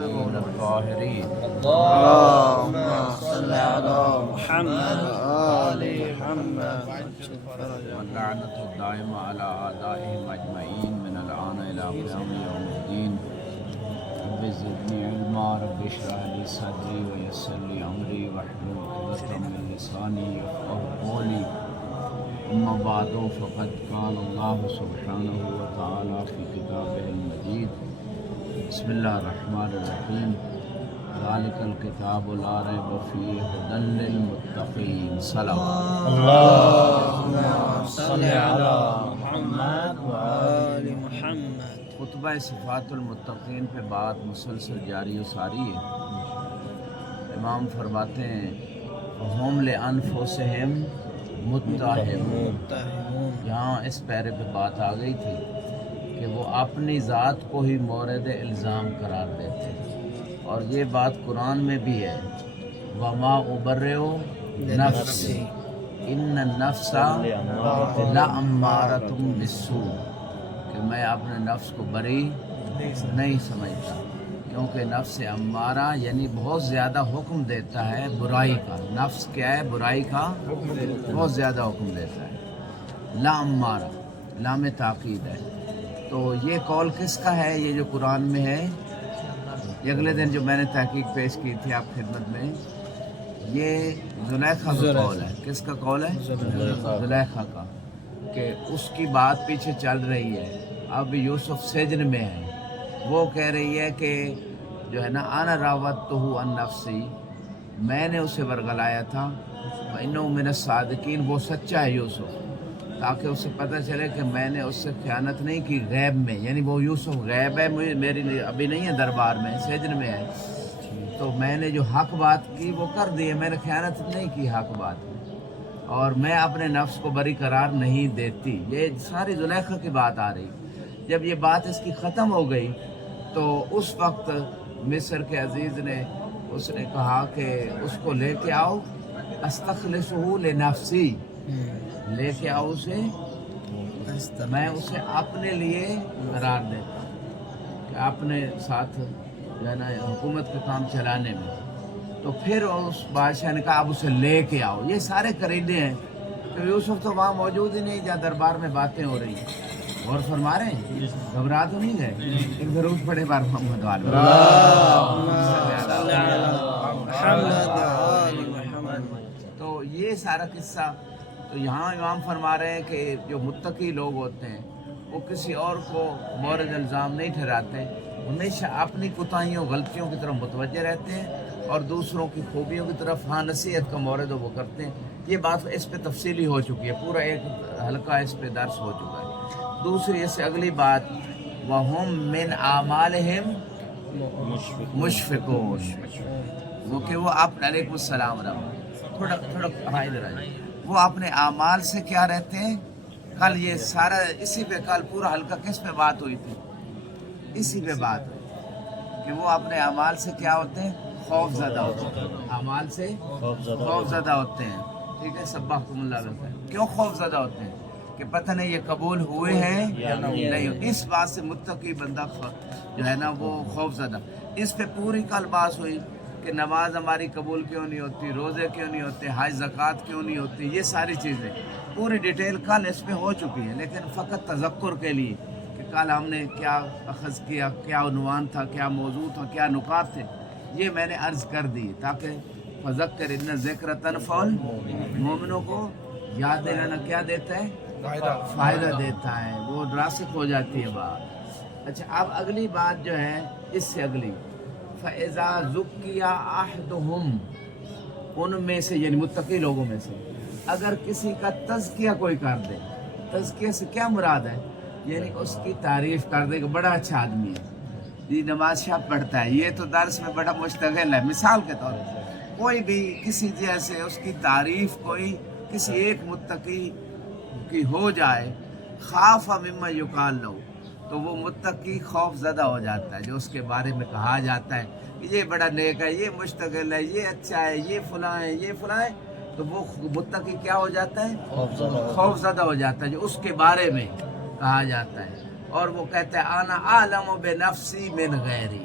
الطاهرين اللهم صل على محمد وآل محمد واللعنة الدائمة على أعدائهم أجمعين من الآن إلى قيام يوم الدين. رب زدني علما، رب اشرح لي صدري ويسر لي أمري واحلل عقدة من لساني يفقهوا قولي. أما بعد فقد قال الله سبحانه وتعالى في كتابه المجيد: بسم الله الرحمن الرحيم. ذلك الكتاب لا ريب فيه هدى للمتقين. صلوات اللهم صل على محمد وآل محمد. خطبہ صفات المتقین پہ بات مسلسل جاری و ساری ہے. امام فرماتے ہیں ہم لانفسہم متہمون. یہاں اس پیرے پہ بات آ گئی تھی کہ وہ اپنی ذات کو ہی مورد الزام قرار دیتے ہیں، اور یہ بات قرآن میں بھی ہے: وما ابرئ نفسی ان النفس لامارۃ بالسوء، کہ میں اپنے نفس کو بری نہیں سمجھتا، کیونکہ نفس امارہ یعنی بہت زیادہ حکم دیتا ہے برائی کا. نفس کیا ہے؟ برائی کا بہت زیادہ حکم دیتا ہے. لا امارہ لام تاکید ہے. تو یہ قول کس کا ہے؟ یہ جو قرآن میں ہے. یہ اگلے دن جو میں نے تحقیق پیش کی تھی آپ خدمت میں، یہ زلیخا کا قول ہے. کس کا قول ہے؟ زلیخا کا، کہ اس کی بات پیچھے چل رہی ہے. اب یوسف سجن میں ہے، وہ کہہ رہی ہے کہ جو ہے نا انا راودتہ عن نفسی، میں نے اسے ورگلایا تھا. وانہ من الصادقین، وہ سچا ہے یوسف، تاکہ اسے پتہ چلے کہ میں نے اس سے خیانت نہیں کی غیب میں. یعنی وہ یوسف غیب ہے، میری ابھی نہیں ہے دربار میں، سجن میں ہے. تو میں نے جو حق بات کی وہ کر دی ہے، میں نے خیانت نہیں کی حق بات کی، اور میں اپنے نفس کو بری قرار نہیں دیتی. یہ ساری زلیخا کی بات آ رہی. جب یہ بات اس کی ختم ہو گئی تو اس وقت مصر کے عزیز نے اس نے کہا کہ اس کو لے کے آؤ، استخلصہ لنفسی، لے کے آؤ اسے، میں اسے اپنے لیے قرار دیتا ہوں کہ اپنے ساتھ جو ہے نا حکومت کا کام چلانے میں. تو پھر اس بادشاہ نے کہا اب اسے لے کے آؤ. یہ سارے قرینے ہیں کہ یوسف تو وہاں موجود ہی نہیں جہاں دربار میں باتیں ہو رہی ہیں. اور فرما رہے ہیں گھبرا تو نہیں گئے. ایک ضرور پڑے بار محمد والے تو یہ سارا قصہ. تو یہاں امام فرما رہے ہیں کہ جو متقی لوگ ہوتے ہیں وہ کسی اور کو مورد الزام نہیں ٹھہراتے، ہمیشہ اپنی کوتاہیوں غلطیوں کی طرف متوجہ رہتے ہیں اور دوسروں کی خوبیوں کی طرف نصیحت کا مورد وہ کرتے ہیں. یہ بات اس پہ تفصیلی ہو چکی ہے، پورا ایک حلقہ اس پہ درس ہو چکا ہے. دوسری اس سے اگلی بات وَهُمْ مِنْ أَعْمَالِهِمْ مُشْفِقُونَ، وہ کہ وہ اپنے علیکم السلام تھوڑا ادھر آئیے، وہ اپنے اعمال سے کیا رہتے ہیں. کل یہ سارا اسی پہ، کل پورا حلقہ کس پہ بات ہوئی تھی؟ اسی پہ بات ہوئی کہ وہ اپنے اعمال سے کیا ہوتے ہیں؟ خوف زدہ ہوتے ہیں. اعمال سے خوف زدہ ہوتے ہیں. ٹھیک ہے، سبحکم اللہ لکھا ہے. کیوں خوف زدہ ہوتے ہیں؟ کہ پتہ نہیں یہ قبول ہوئے ہیں یا نہیں. اس بات سے متقی بندہ جو ہے نا وہ خوف زدہ. اس پہ پوری کل بات ہوئی کہ نماز ہماری قبول کیوں نہیں ہوتی، روزے کیوں نہیں ہوتے، حج زکوٰۃ کیوں نہیں ہوتی. یہ ساری چیزیں پوری ڈیٹیل کل اس پہ ہو چکی ہیں، لیکن فقط تذکر کے لیے کہ کل ہم نے کیا اخذ کیا، کیا عنوان تھا، کیا موضوع تھا، کیا نکات تھے، یہ میں نے عرض کر دی تاکہ فذکر ان ذکر تنفع المؤمنوں کو یاد دلانا کیا دیتا ہے؟ فائدہ دیتا ہے، وہ راسخ ہو جاتی ہے بات. اچھا، اب اگلی بات جو ہے اس سے اگلی، فَإِذَا زُكِّيَ أَحْدُهُمْ، ان میں سے یعنی متقی لوگوں میں سے اگر کسی کا تزکیہ کوئی کر دے. تزکیہ سے کیا مراد ہے؟ یعنی اس کی تعریف کر دے کہ بڑا اچھا آدمی ہے، یہ نماز شب پڑھتا ہے، یہ تو درس میں بڑا مشتغل ہے. مثال کے طور پر کوئی بھی کسی جیسے اس کی تعریف کوئی کسی ایک متقی کی ہو جائے، خاف مما یقال لو، تو وہ متقی خوف زدہ ہو جاتا ہے. جو اس کے بارے میں کہا جاتا ہے کہ یہ بڑا نیک ہے، یہ مشتغل ہے، یہ اچھا ہے، یہ فلاں ہے، یہ فلاں ہے، تو وہ متقی کیا ہو جاتا ہے؟ خوف زدہ ہو جاتا ہے جو اس کے بارے میں کہا جاتا ہے. اور وہ کہتا ہے انا اعلم بنفسی من غیری،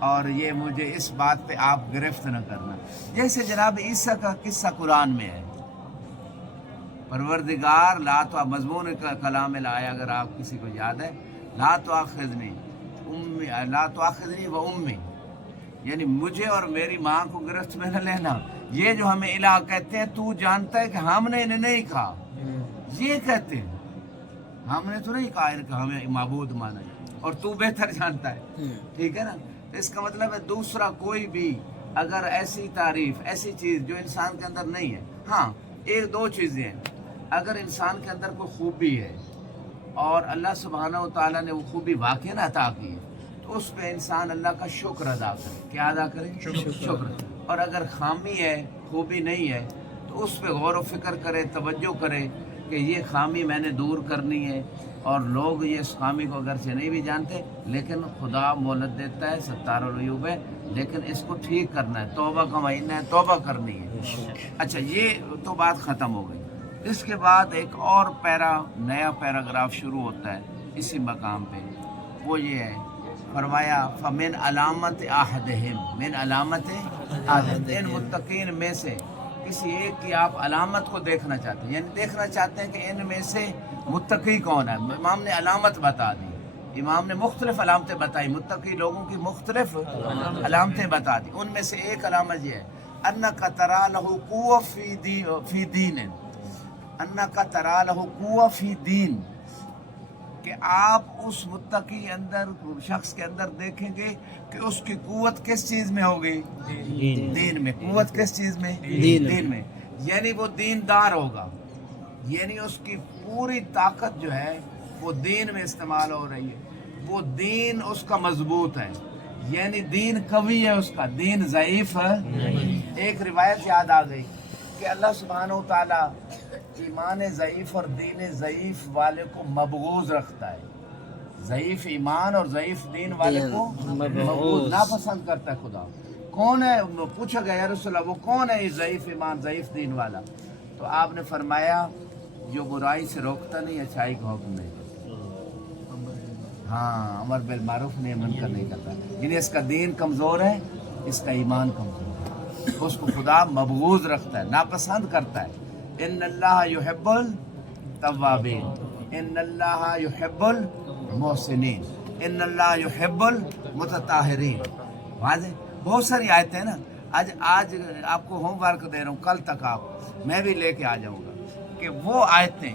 اور یہ مجھے اس بات پہ آپ گرفت نہ کرنا. جیسے جناب عیسیٰ کا قصہ قرآن میں ہے. پروردگار مضمون کا کلام لایا، اگر آپ کسی کو یاد ہے، لا تؤاخذنی و امی، یعنی مجھے اور میری ماں کو گرفت میں نہ لینا. یہ جو ہمیں الہ کہتے ہیں، تو جانتا ہے کہ ہم نے انہیں نہیں کہا، یہ کہتے ہیں. ہم نے تو نہیں کہا کہ ہمیں معبود مانا ہے، اور تو بہتر جانتا ہے. ٹھیک ہے نا. اس کا مطلب ہے دوسرا کوئی بھی اگر ایسی تعریف، ایسی چیز جو انسان کے اندر نہیں ہے. ہاں، ایک دو چیزیں ہیں. اگر انسان کے اندر کوئی خوبی ہے اور اللہ سبحانہ و تعالیٰ نے وہ خوبی واقعی عطا کی ہے، تو اس پہ انسان اللہ کا شکر ادا کرے. کیا ادا کرے؟ شکر. اور اگر خامی ہے، خوبی نہیں ہے، تو اس پہ غور و فکر کرے، توجہ کرے کہ یہ خامی میں نے دور کرنی ہے. اور لوگ یہ اس خامی کو اگرچہ نہیں بھی جانتے، لیکن خدا مہلت دیتا ہے، ستار العیوب ہے، لیکن اس کو ٹھیک کرنا ہے. توبہ کا مہینہ ہے، توبہ کرنی ہے. اچھا، یہ تو بات ختم ہو گئی. اس کے بعد ایک اور نیا پیراگراف شروع ہوتا ہے اسی مقام پہ. وہ یہ ہے، فرمایا فمن علامت احدہم، من علامت احدہم، ان متقین میں سے کسی ایک کی آپ علامت کو دیکھنا چاہتے ہیں، یعنی دیکھنا چاہتے ہیں کہ ان میں سے متقی کون ہے. امام نے علامت بتا دی. امام نے مختلف علامتیں بتائی، متقی لوگوں کی مختلف علامتیں بتا دی. ان میں سے ایک علامت یہ ہے، انک تری لہ قوۃ فی دین، انک تری لہ قوۃ فی دین، کہ آپ اس متقی اندر، شخص کے اندر دیکھیں گے کہ اس کی قوت کس چیز میں ہوگی؟ دین میں. قوت کس چیز میں؟ دین میں. یعنی وہ دیندار ہوگا، یعنی اس کی پوری طاقت جو ہے وہ دین میں استعمال ہو رہی ہے. وہ دین اس کا مضبوط ہے، یعنی دین قوی ہے، اس کا دین ضعیف ہے. ایک روایت یاد آ گئی کہ اللہ سبحانہ و تعالیٰ ایمان ضعیف اور دین ضعیف والے کو مبغوض رکھتا ہے. ضعیف ایمان اور ضعیف دین والے کو مبغوض، ناپسند کرتا ہے خدا. کون ہے؟ پوچھا گیا یا رسول اللہ، وہ کون ہے یہ ضعیف ایمان ضعیف دین والا؟ تو آپ نے فرمایا جو برائی سے روکتا نہیں، اچھائی کا حکم نہیں کرتا. ہاں، امر بالمعروف نہیں، منکر نہیں کرتا. یعنی اس کا دین کمزور ہے، اس کا ایمان کمزور ہے، اس کو خدا مبغوض رکھتا ہے، ناپسند کرتا ہے. ان اللہ یحب التوابین، ان اللہ یحب المحسنین، ان اللہ یحب المتطہرین. واضح بہت ساری آیتیں ہیں نا. آج آپ کو ہوم ورک دے رہا ہوں، کل تک میں بھی لے کے آ جاؤں گا کہ وہ آیتیں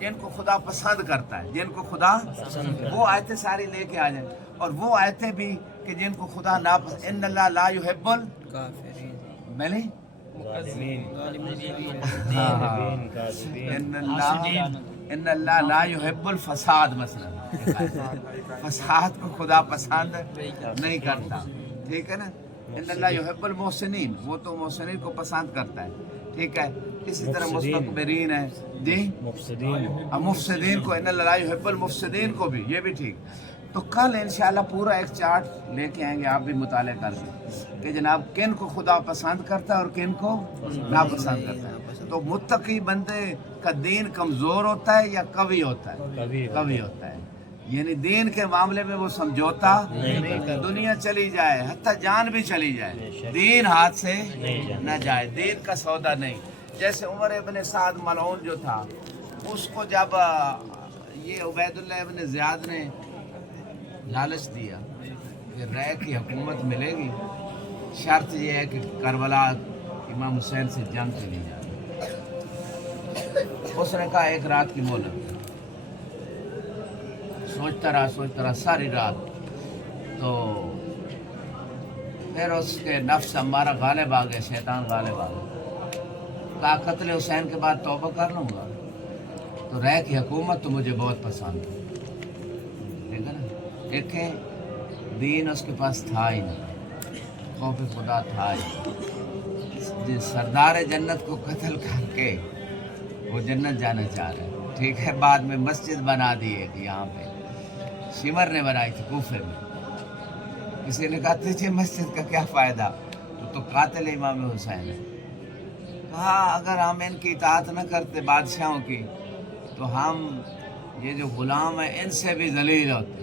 جن کو خدا پسند کرتا ہے، جن کو خدا وہ آیتیں ساری لے کے آ جائیں. اور وہ آیتیں بھی کہ جن کو خدا ناپسند، ان اللہ لا یحب الکافرین، ان اللہ لا یحب الفساد. مثلا فساد کو خدا پسند نہیں کرتا. ٹھیک ہے نا. ان اللہ یحب المحسنین، وہ تو محسنین کو پسند کرتا ہے. ٹھیک ہے. اسی طرح مستکبرین ہے، جی مفسدین کو، ان اللہ لا یحب المفسدین کو بھی، یہ بھی ٹھیک. تو کل انشاءاللہ پورا ایک چارٹ لے کے آئیں گے، آپ بھی مطالعہ کر دیں کہ جناب کن کو خدا پسند کرتا ہے اور کن کو ناپسند کرتا ہے. تو متقی بندے کا دین کمزور ہوتا ہے یا قوی ہوتا ہے؟ قوی ہوتا ہے. یعنی دین کے معاملے میں وہ سمجھوتا نہیں، دنیا چلی جائے، حتیٰ جان بھی چلی جائے، دین ہاتھ سے نہ جائے، دین کا سودا نہیں. جیسے عمر ابن سعد ملعون جو تھا، اس کو جب یہ عبید اللہ ابن زیاد نے لالچ دیا کہ رے کی حکومت ملے گی، شرط یہ ہے کہ کربلا امام حسین سے جنگ کے لیے جائے. اس نے کہا ایک رات کی مہلت. سوچتا رہا ساری رات. تو پھر اس کے نفس ہمارا غالب آ گیا، شیطان غالب آ گیا. کہا قتل حسین کے بعد توبہ کر لوں گا، تو رے کی حکومت تو مجھے بہت پسند ہے. ٹھیک ہے نا. دیکھیں دین اس کے پاس تھا ہی نہیں، خوف خدا تھا ہی. سردار جنت کو قتل کر کے وہ جنت جانا چاہ رہے ہیں. ٹھیک ہے. بعد میں مسجد بنا دی ہے کہ یہاں پہ شمر نے بنائی تھی کوفے میں. کسی نے کہا تجھے مسجد کا کیا فائدہ، تو قاتل امام حسین ہے. کہا اگر ہم ان کی اطاعت نہ کرتے بادشاہوں کی، تو ہم یہ جو غلام ہیں ان سے بھی ذلیل ہوتے.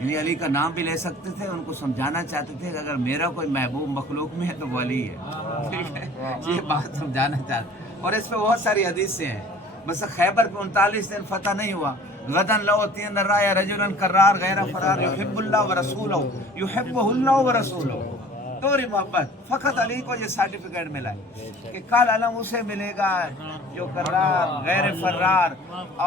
یعنی علی کا نام بھی لے سکتے تھے، ان کو سمجھانا چاہتے تھے کہ اگر میرا کوئی محبوب مخلوق میں ہے تو وہ علی ہے، ٹھیک ہے، یہ بات سمجھانا چاہتے، اور اس پہ بہت ساری حدیثیں ہیں۔ بس خیبر پہ 39 دن فتح نہیں ہوا، غدن لوطین رایا رجلن کرار غیر فرار یحب اللہ ورسولہ یحبہ اللہ ورسولہ، دوری محبت، فقط علی کو یہ سرٹیفکیٹ ملا ہے کہ کل علم اسے ملے گا جو کرار غیر فرار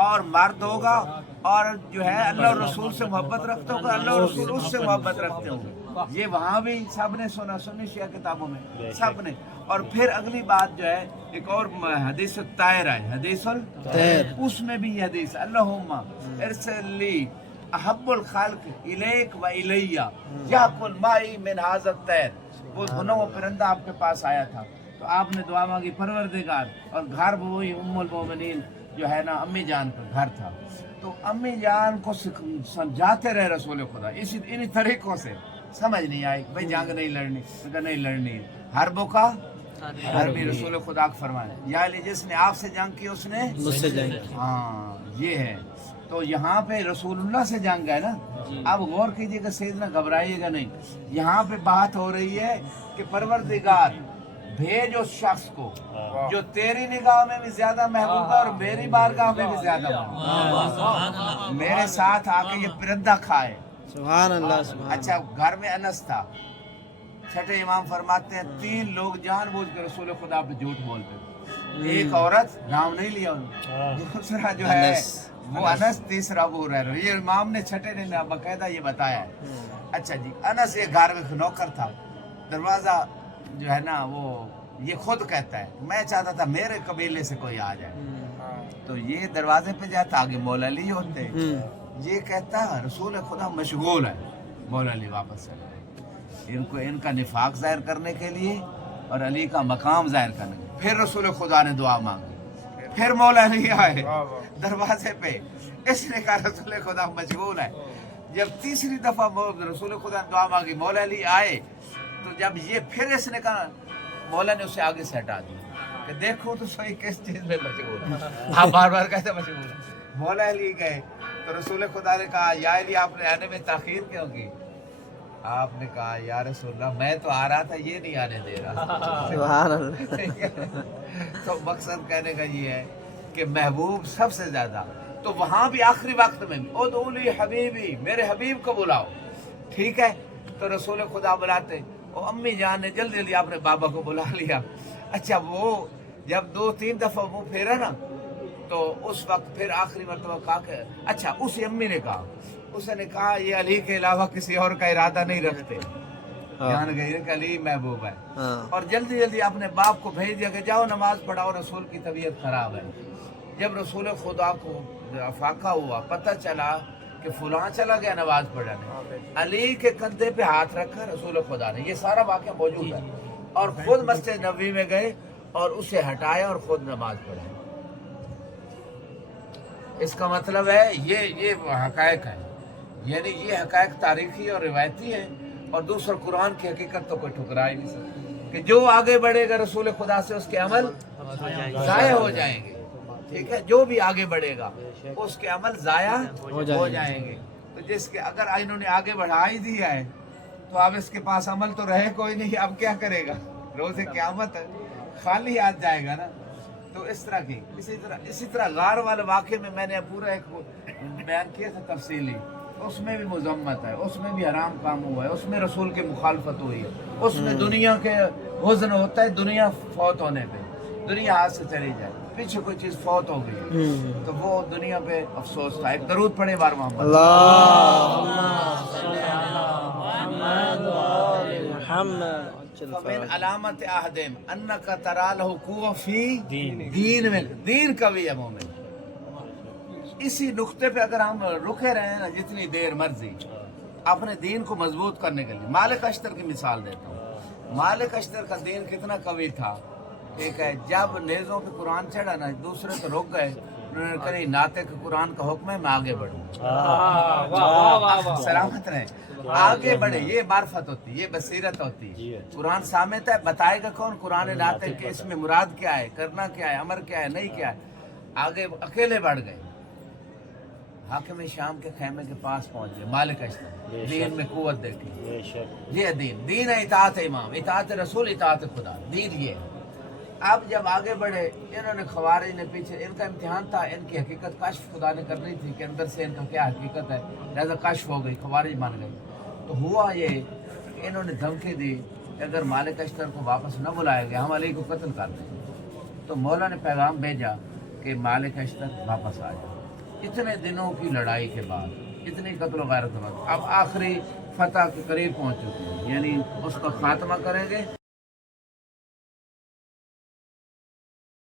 اور مرد ہوگا، اور جو ہے اللہ اور رسول سے محبت رکھتے ہوگا، اللہ اور رسول اس سے محبت رکھتے ہوں گے۔ یہ وہاں بھی سب نے سنا، سنی شیعہ کتابوں میں سب نے۔ اور پھر اگلی بات جو ہے ایک اور حدیث الطائر ہے، حدیث الطائر، اس میں بھی یہ حدیث اللہم ارسل لی احب الخلق الیک و الیہ یاکل مائی من ھذا الطیر، وہ دونوں وہ پرندہ آپ کے پاس آیا تھا تو آپ نے دعا مانگی پروردگار، اور گھر وہی ام المومنین جو ہے نا امی جان کا گھر تھا، تو امی جان کو سمجھاتے رہے رسول خدا اسی انہی طریقوں سے، سمجھ نہیں آئی بھائی جنگ نہیں لڑنی، نہیں لڑنی، حربوں کا ہر بھی رسول خدا کو فرمایا، یا علی جس نے آپ سے جنگ کی اس نے مجھ سے جنگ کی، ہاں یہ ہے۔ تو یہاں پہ رسول اللہ سے جنگ ہے نا، اب غور کیجئے کہ سیدنا گھبرائیے گا نہیں، یہاں پہ بات ہو رہی ہے کہ پروردگار بھیج اس شخص کو جو تیری نگاہ میں بھی زیادہ محبوب ہے اور میری بارگاہ میں بھی زیادہ محبوب ہے، میرے ساتھ آ کے یہ پرندہ کھائے۔ سبحان اللہ سبحان اچھا گھر میں انس تھا، چھٹے امام فرماتے ہیں 3 لوگ جان بوجھ کے رسول خدا پہ جھوٹ بولتے تھے، ایک عورت، نام نہیں لیا انہوں، دوسرا جو ہے وہ انس، تیسرا ابو ہریرہ، یہ امام نے چھٹے نے باقاعدہ یہ بتایا ہے۔ اچھا جی، انس یہ گھر میں نوکر تھا، دروازہ جو ہے نا وہ یہ خود کہتا ہے میں چاہتا تھا میرے قبیلے سے کوئی آ جائے، تو یہ دروازے پہ جاتا، آگے مولا علی ہوتے، یہ کہتا رسول خدا مشغول ہے، مولا علی واپس چلے گئے، ان کا نفاق ظاہر کرنے کے لیے اور علی کا مقام ظاہر کرنے کے لیے۔ پھر رسول خدا نے دعا مانگی، پھر مولا علی آئے دروازے پہ، اس نے کہا رسول خدا مشغول ہے۔ جب تیسری دفعہ رسول خدا نے دعا مانگی، مولا علی آئے، تو جب یہ پھر اس نے کہا، مولا نے اسے آگے سے ہٹا دیا کہ دیکھو تو صحیح کس چیز میں مشغول ہے، آپ بار بار کہتے مشغول ہے۔ مولا علی گئے تو رسول خدا نے کہا یا علی آپ نے آنے میں تاخیر کیوں کی؟ آپ نے کہا یا رسول اللہ میں تو آ رہا تھا، یہ نہیں آنے دے رہا۔ سبحان اللہ۔ تو مقصد کہنے کا یہ ہے کہ محبوب سب سے زیادہ، تو وہاں بھی آخری وقت میں ادعولی حبیبی، میرے حبیب کو بلاؤ، ٹھیک ہے، تو رسول خدا بلاتے، وہ امی جان نے جلدی جلدی آپ نے بابا کو بلا لیا۔ اچھا وہ جب 2-3 دفعہ وہ پھیرا نا تو اس وقت پھر آخری مرتبہ کہا کہ اچھا اسی امی نے کہا، اس نے کہا یہ علی کے علاوہ کسی اور کا ارادہ نہیں رکھتے، جان گئی کہ علی محبوب ہے، اور جلدی جلدی اپنے باپ کو بھیج دیا کہ جاؤ نماز پڑھاؤ، رسول کی طبیعت خراب ہے۔ جب رسول خدا کو افاقہ ہوا، پتہ چلا کہ فلاں چلا گیا نماز پڑھنے، علی کے کندھے پہ ہاتھ رکھا رسول خدا نے، یہ سارا واقعہ موجود ہے، اور خود مسجد نبوی میں گئے اور اسے ہٹایا اور خود نماز پڑھائی۔ اس کا مطلب ہے یہ حقائق ہے، یعنی یہ حقائق تاریخی اور روایتی ہیں، اور دوسرا قرآن کی حقیقت تو کوئی ٹھکرا ہی نہیں سکتا کہ جو آگے بڑھے گا رسول خدا سے اس کے عمل ضائع ہو جائیں گے، ٹھیک ہے، جو بھی آگے بڑھے گا اس کے عمل ضائع ہو جائیں گے۔ تو جس کے اگر انہوں نے آگے بڑھا ہی دیا ہے تو اب اس کے پاس عمل تو رہے کوئی نہیں، اب کیا کرے گا، روز قیامت خالی ہاتھ جائے گا نا۔ تو اس طرح کی اسی طرح غار والے واقعے میں نے پورا ایک بیان کیا تھا تفصیلی، اس میں بھی مذمت ہے، اس میں بھی حرام کام ہوا ہے، اس میں رسول کی مخالفت ہوئی ہے، اس میں دنیا کے حزن ہوتا ہے، دنیا فوت ہونے پہ، دنیا ہاتھ سے چلی جائے، پیچھے کوئی چیز فوت ہو گئی تو وہ دنیا پہ افسوس تھا۔ ایک درود پڑھے بار محمد فمن علامت احدم انک ترا لہ قوۃ فی دین میں، دین قوی ہے مومن۔ اسی نقطے پہ اگر ہم رکے رہے نا جتنی دیر مرضی اپنے دین کو مضبوط کرنے کے لیے، مالک اشتر کی مثال دیتا ہوں، مالک اشتر کا دین کتنا قوی تھا، ٹھیک ہے، جب نیزوں پہ قرآن چڑھا نا دوسرے تو رک گئے، انہوں نے کہا ناطق قرآن کا حکم ہے میں آگے بڑھوں، سلامت رہے، آگے بڑھے، یہ معرفت ہوتی، یہ بصیرت ہوتی۔ قرآن سامت ہے، بتائے گا کون؟ قرآن ناطق کے اس میں مراد کیا ہے، کرنا کیا ہے، امر کیا ہے، نہیں کیا ہے، آگے اکیلے بڑھ گئے۔ حاکم شام کے خیمے کے پاس پہنچ گئے مالک اشتر دین میں قوت دیکھی یہ ہے دین ہے اطاعت امام اطاعت رسول اطاعت خدا دین یہ ہے اب جب آگے بڑھے انہوں نے خوارج نے پیچھے ان کا امتحان تھا ان کی حقیقت کشف خدا نے کرنی تھی کہ اندر سے ان کا کیا حقیقت ہے لہذا کشف ہو گئی خوارج بن گئی تو ہوا یہ انہوں نے دھمکی دی کہ اگر مالک اشتر کو واپس نہ بلایا گیا ہم علی کو قتل کر دیں تو مولا نے پیغام بھیجا کہ مالک اشتر واپس آ جائے اتنے دنوں کی لڑائی کے بعد اتنی قتل و غارت کے بعد اب آخری فتح کے قریب پہنچ چکی ہے یعنی اس کا خاتمہ کریں گے